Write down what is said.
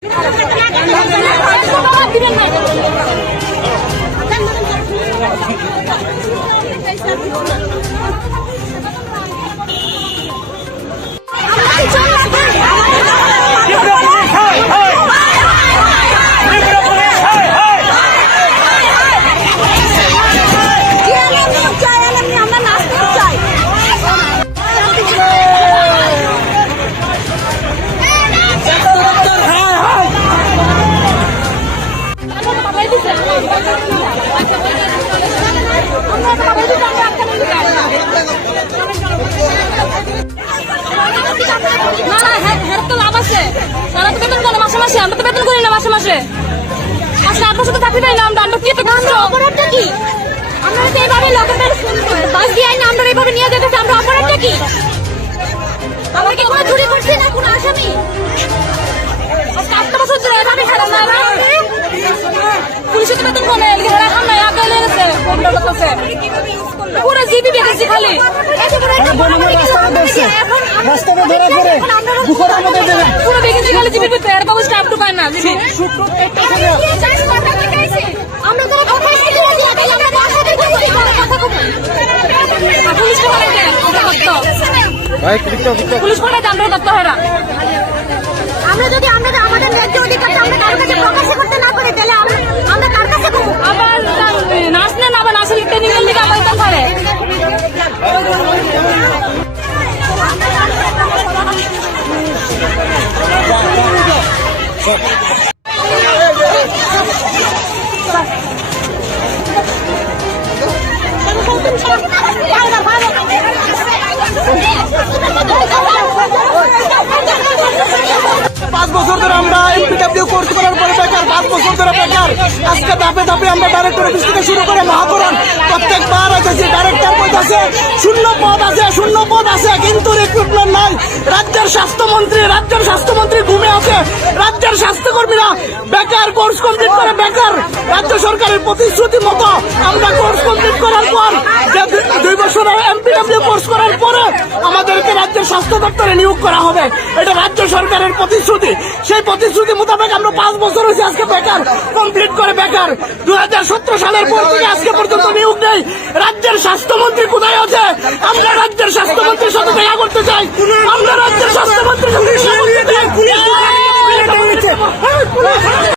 আমরা তো বেতন করি না মাসে মাসে আসলে আপনার সাথে চাকরি পাই না আমরা কি অপরাধটা কি? আমরা তো এইভাবে লোকের বাস দিয়ে আইনা আমরা এইভাবে নিয়ে যেতেছি, আমরা অপরাধটা কি? আমরা কি কোনো চুরি করছি না কোনো আসামি? 8 বছর ধরে এইভাবে খেলা না পুলিশের বেতন কোনে এখন না আগে লেগেছে পুরো জিবি বেঁচেছি খালি পুরো বেঁচেছি খালি জিবি বেঁচে এর বাবু স্টাফ ঢুকায় না জিবি আমরা তো পুলিশ করে আমরা করতে হয় না। আমরা যদি আমাদের ন্যায্য অধিকার আমরা কার কাছে প্রকাশ করতে না পারি তাহলে আমরা কার কাছে করবো? আবার নাচ নেন আবার নাচের ট্রেনিং এর দিকে আবার পারে কোর্স করার পরে বেকার, 5 বছর ধরে বেকার। আজকে ধাপে ধাপে আমরা ডাইরেক্টর অফিস থেকে শুরু করে মহাকরণ প্রত্যেকবার আছে ডাইরেক্টর পদ আছে, শূন্য পদ আছে কিন্তু রিক্রুটমেন্ট নাই। রাজ্যের স্বাস্থ্যমন্ত্রী ঘুমে আছে, রাজ্যের স্বাস্থ্যকর্মীরা বেকার, কোর্স কমপ্লিট করে বেকার। রাজ্য সরকারের প্রতিশ্রুতি মতো আমরা কোর্স কমপ্লিট করার পর 2 বছরের এমপিডব্লিউ কোর্স করার পরে আমাদেরকে রাজ্যের স্বাস্থ্য দপ্তরে নিয়োগ করা হবে, এটা রাজ্য সরকারের প্রতিশ্রুতি। সেই প্রতিশ্রুতি মোতাবেক আমরা 5 বছর হয়েছে আজকে বেকার, কমপ্লিট করে বেকার। 2017 সালের পর থেকে আজকে পর্যন্ত নিয়োগ নেই। রাজ্যের স্বাস্থ্যমন্ত্রী কোথায় আছে? আমরা রাজ্যের স্বাস্থ্যমন্ত্রীর সাথে দেখা করতে চাই, আমরা রাজ্যের স্বাস্থ্যমন্ত্রীর সাথে দেখা করতে চাই।